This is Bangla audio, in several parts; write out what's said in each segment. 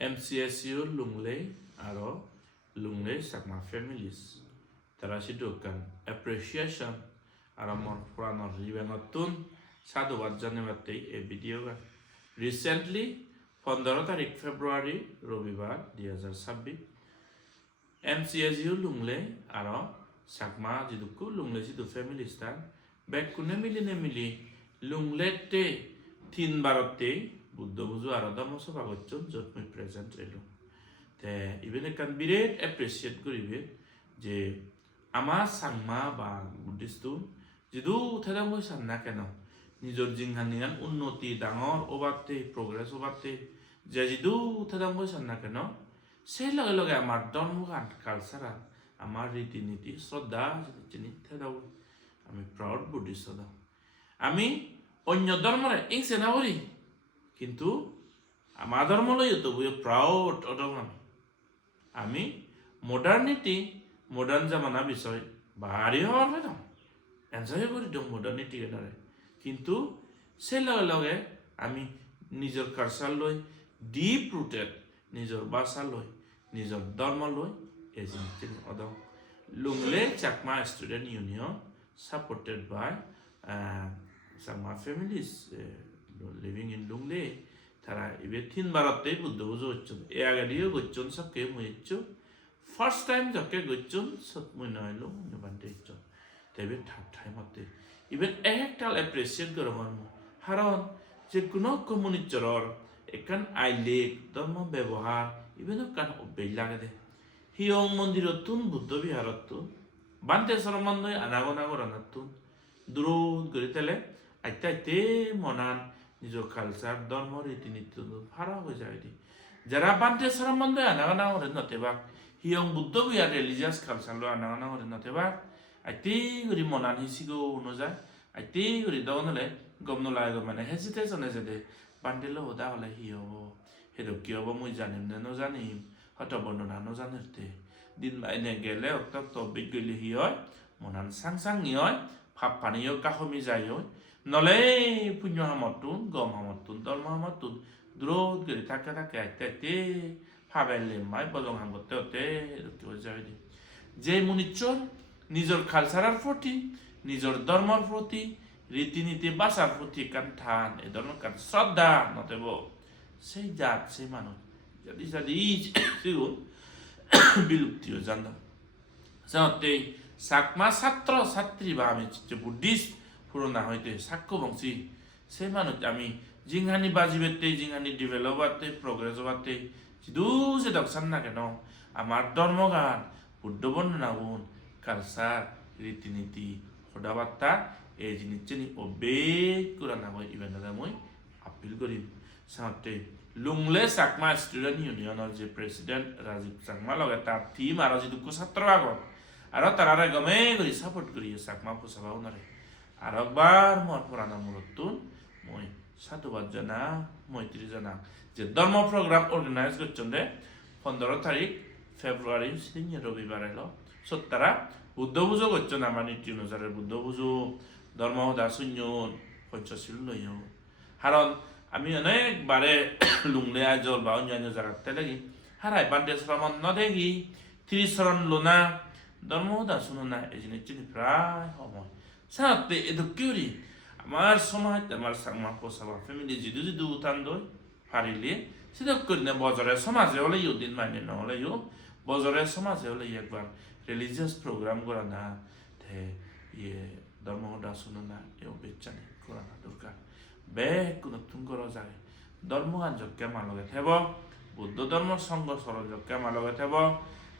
MCSU Lunglei aro Lunglei Sakma families tara sidukan appreciation aro mor puranor ribenotun সাধুবাদ জানাতে এই ভিডিও রিসেন্টলি 15 তারিখ ফেব্রুয়ারি রবিবার 2026 MCSU লুংলে আর সাকমা জিদুকু লুংলে জিদু ফ্যামিলি স্থান বেকুনে মিলি লুংলেতে 3 বারতে বুদ্ধ বুঝু আর ধর্মসভা করছেন যত মই প্রেজেন্ট এলো তে ইভেন কান বিরেট অ্যাপ্রিসিয়েট করিবে যে আমার সাকমা বা বুদ্ধিস্টু জিদু থেদা মই সান্না কেন নিজর জিংহানিয়ান উন্নতি ডাঙর ওবাতে প্রোগ্রেস ওবাতে যে জিদু থেদা মই সান্না কেন সেই লগে লগে আমার ধর্মগান কালচারাল আমার রীতিনীতি শ্রদ্ধা জিনিস থেদাও আমি প্রাউড বুদ্ধিস্ট দাও আমি অন্য ধর্মরে ইংসে না করি কিন্তু আমার ধর্ম লই তো বুঝে প্রাউড অদম আমি মডার্নিটি মডার্ন জামানা বিষয় বাড়ি হওয়ার পেতাম এনজয় করি দিওঁ মডার্নিটি এটারে কিন্তু সে লগে লগে আমি নিজের কালচার লই ডিপ রুটেড নিজের ভাষা লই নিজের ধর্ম লই এই জিনিস অদম Lunglei Chakma student union supported by Chakma families living in Lunglei তারা এবার 3 বারতে বুদ্ধ বুঝো হচ্ছেন এ আগে দিয়েও গচ্ছন সবকে মহিচ্ছ ফার্স্ট টাইম যাকে গচ্ছন সব মই নইলো বান্ধে ইচ্ছন তাই থার্ড টাইম হতে ইভেন একটাল এপ্রিসিয়েট করো মর্ম কারণ যে কোনো কমিউনিটির এখান আইলেক ধর্ম ব্যবহার ইভেন কান অভ্যাস লাগে দে হিয়ং মন্দিরতুন বুদ্ধ বিহারতুন বান্তে সরমন্দয় আনাগোনা গরানাতুন দূরত গড়ি তেলে আইতে আইতে মনান নিজ কালচার ধর্ম রীতিনীতি ভাড়া হয়ে যায় দি যারা বান্তে সরমন্দয় আনাগোনা করে নতেবা হিয়ং বুদ্ধ বিহার রিলিজিয়াস কালচার লো আনাগোনা করে নতেবা আইতে গড়ি মনান হিসিগো অনুযায় আইতে গড়ি দাও নলে গম নলাগো মানে হেজিটেশন আছে দে বান্দেলো হদা হলে হিয় হেদো কি হব মই জানিম নে নজানিম হয়তো বর্ণনা নজানিতে দিন বাইনে গেলে অক্টক তবিক গেলে হি হয় মনান সাং নি হয় ভাব পানীয় কাহমি যায় হয় নলে পুণ্য হামতুন গম হামতুন ধর্ম হামতুন দ্রোত গেলে থাকে আইতে আইতে ভাবেলে মাই বজং হামতে হতে যায় দি যে মুনিচন নিজের কালচারের প্রতি নিজের ধর্মের প্রতি রীতিনীতি ভাষার প্রতি কান ঠান এ ধরনের কান শ্রদ্ধা নতেব সেই জাত সেই মানুষ যদি যদি বিলুপ্তিও জানা যাতে সাকমা ছাত্র ছাত্রী বা আমি যে বুদ্ধিস্ট পুরোনা হইতে সাক্ষ্য বংশী সেই মানুষ আমি জিংহানি বাজিবেতে জিংহানি ডেভেলপ হতে প্রগ্রেস হতে যিদু যে দকসান না কেন আমার ধর্মগান বুদ্ধ বর্ণনা গুণ কালচার রীতিনীতি সদাবার্তা এই জিনিস চিনি অবেগ করা না হয় ইভেন মই আপিল করিম সাথে লুংলে চাকমা ষ্টুডেণ্ট ইউনিয়নৰ যে প্ৰেচিডেণ্ট ৰাজীৱ চাকমা লগে তাৰ টিম আৰু যিটো ছাত্ৰ আগত আৰু তাৰে গমে কৰি ছাপোৰ্ট কৰি চাকমা পোচাবা নোৱাৰে আৰু একবাৰ মোৰ পুৰাণা মূৰতোন মই সাধুবাদ জানা মৈত্ৰী জানা যে ধৰ্ম প্ৰগ্ৰাম অৰ্গেনাইজ করছেন দে 15 তারিখ ফেব্রুয়ারি রবিবার এলো সব তারা বুদ্ধ পুজো করছেন আমার নীতি অনুসারে বুদ্ধ পুজো ধর্ম দাসুন্য পঞ্চশীল লইও কারণ আমি অনেকবারে লুংলে আজল বা অন্যান্য জায়গাতে লাগি হারাই বান্ডে শ্রমণ নদেগি 30 শরণ লোনা ধর্ম দাসুন না এই জিনিস প্রায় সময় সাথে এদুকিউরি আমার সমাজ আমার সাংমা পোসাবা ফ্যামিলি জিদু জিদু উঠান দই পারিলে সেটা করি না বজরে সমাজে হলে দিন মাইনে না হলে বজরে সমাজে হলে একবার রিলিজিয়াস প্রোগ্রাম করা না তে ইয়ে ধর্ম দাসুন না এও বেচানি করা না দরকার বেগ নতুন করা যায় ধর্মগান যজ্ঞে মালগে থেব বুদ্ধ ধর্ম সংঘ সরল যজ্ঞে মালগে থেব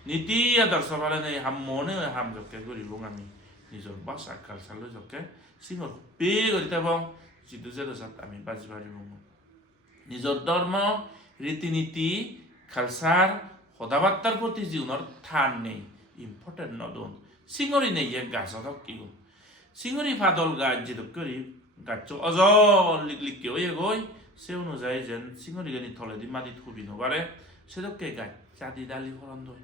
নীতি আদর্শ ভালে নেই হাম মনে হাম যজ্ঞে করিব আমি নিজের ভাষা কালচার যজ্ঞে সিংহর পে করি থেব যিটো যে দশাত আমি বাজি পারিব নিজের ধর্ম রীতিনীতি কালচার সদাবার্তার প্রতি জীবনের থান নেই ইম্পর্টেন্ট নদন সিংহরি নেই এক গাছ কি সিংহরি ফাদল গাছ যেটা করি গাছ অজল লিখলিকে ওই গই সে অনুযায়ী যেন সিংহরি গানি থলে দি মাটি থুবি নবারে সেদকে গাছ চাঁদি ডালি ফলন দই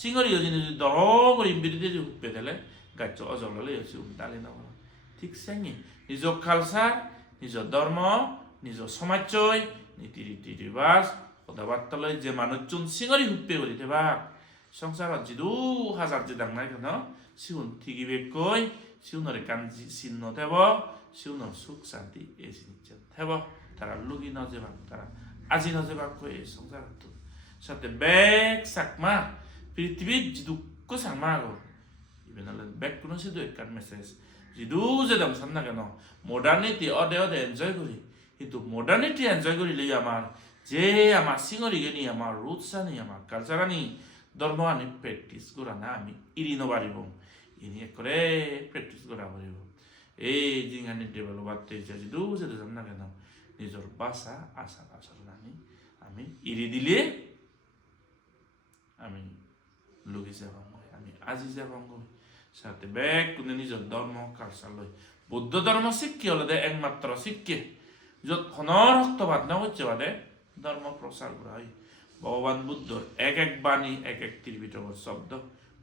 সিংহরি যদি দর করে বিরুদ্ধে হুপে দিলে গাছ অজল হলে ডালি নবলা ঠিক সেঙ্গি নিজের কালচার নিজের ধর্ম নিজের সমাজয় নীতি রীতি রিবাজ 호다바탈로이 제 만우준 싱어리 훗배거리 대박 성사가 지도 하사지당 나이거너 시운 티기베꼬이 시운어리 간지 신노 대버 시운어 숙산디 에신이죠 대버 তারা লুগি নজে বাক তারা আজি নজে বাক কই সংসার তো সাথে ব্যাক সাকমা পৃথিবী জিদুক সাকমাগো ইবেনালে ব্যাক কোন সিদু একান মেসেজ জিদু যে দাম সান্না কেন মডার্নিটি অদে অদে এনজয় করি কিন্তু মডার্নিটি এনজয় করি লই আমার যে আমার সিঙ্গরি গেনি আমার রুটস আনি আমার কালচার আনি ধর্ম আনি প্র্যাকটিস করা না আমি ইরি নবারিব ইনি করে প্র্যাকটিস করা পারিব এই জিঙ্গানি ডেভেলপ বাড়তে জিদু যে দাম না কেন নিজের ভাষা আচার আচরণ আমি এড়িয়ে দিলে আমি লুগি যাবাঙ্গ আমি আজি যাবাঙ্গ সাথে ব্যাগ কোনে নিজের ধর্ম কালচার লই বৌদ্ধ ধর্ম শিক্ষি হলে একমাত্র শিক্ষে যত হনর রক্তবাদ না হচ্ছে বাদে ধর্ম প্রচার করা হয় ভগবান বুদ্ধর এক এক বাণী এক এক ত্রিপিটকের শব্দ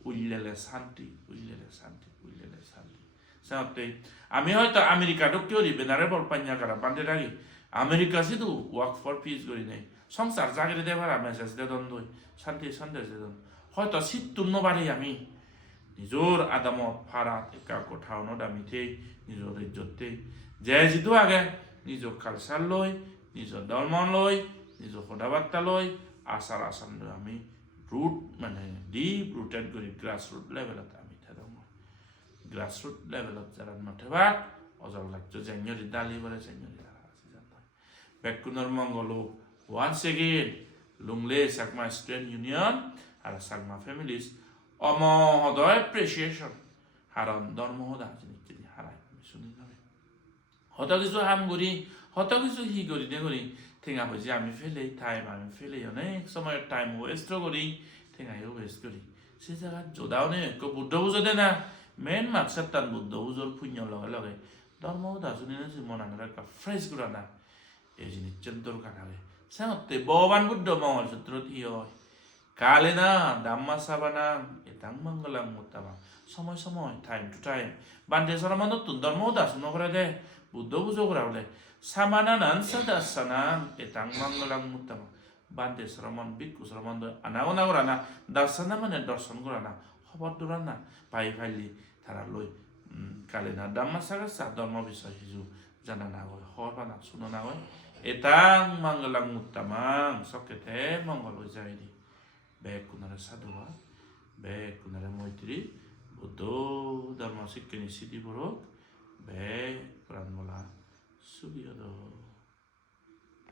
উল্লেলে শান্তি উল্লেলে শান্তি উল্লেলে শান্তি সাথে আমি হয়তো আমেরিকা ঢুকিও বেনারে বল পাঞ্জা করা বান্ধে রাখি America Sidhu work for piece করি নাই সংসার জাগিরে দেবার মেসেজ দে দন দই শান্তি সন্দেশ দে দন হয়তো শীত বাড়ি আমি নিজর আদামত ফারাত একা কোঠাও নদামিতে নিজর ইজ্জতে যে যিটো আগে নিজর কালচার লই নিজর ধর্ম লই নিজর কথাবার্তা লই আচার আচার লই আমি রুট মানে ডিপ রুটেড করি গ্রাস রুট লেভেলত আমি থাকো গ্রাস রুট লেভেলত যারা নথেবা অজর লাগতো জেঙরি দালি বলে জেঙরি Bekunar Mongolo once again Lungle Sakma Student Union আর Sakma Families অমো হদয় appreciation হারন ধর্ম হদা জিনিস হারাই শুনি নাবে হত কিছু হাম করি হত কিছু হি করি দে করি ঠেঙা বুঝি আমি ফেলেই টাইম আমি ফেলেই অনেক সময় টাইম ওয়েস্ট করি ঠেঙাইও ওয়েস্ট করি সে জায়গা যোদাও নে বুদ্ধ বুঝো দে না মেন মাকসাদ তান বুদ্ধ বুঝোর পুণ্য লগে লগে ধর্ম হদা শুনি না মনানোর একটা ফ্রেশ করা না এই জিনিস দরকার হবে সাথে ভগবান বুদ্ধ মঙ্গলসূত্র ইয় কালে না দাম্মা সাবানা এতাং মঙ্গলাম মুতাবা সময় সময় টাইম টু টাইম বান্ধে সরমান নতুন ধর্ম দাসন করে দে বুদ্ধ বুঝো করা বলে সামানা নান সাদাসানান এতাং মঙ্গলাম মুতাবা বান্ধে সরমান বিক্ষু সরমান আনাগোনা করা না দর্শনা মানে দর্শন করা না খবর দূরা না পাই ফাইলি তারা লই কালে না দাম্মা সাগা ধর্ম বিষয় কিছু জানা না হয় হর বা না শুনো না হয় etang manggalang mutamang sokete mongol jaidi be kunara sadwa be kunara moitri buddho dharma sikkeni sidi borok be pranmola subiyodo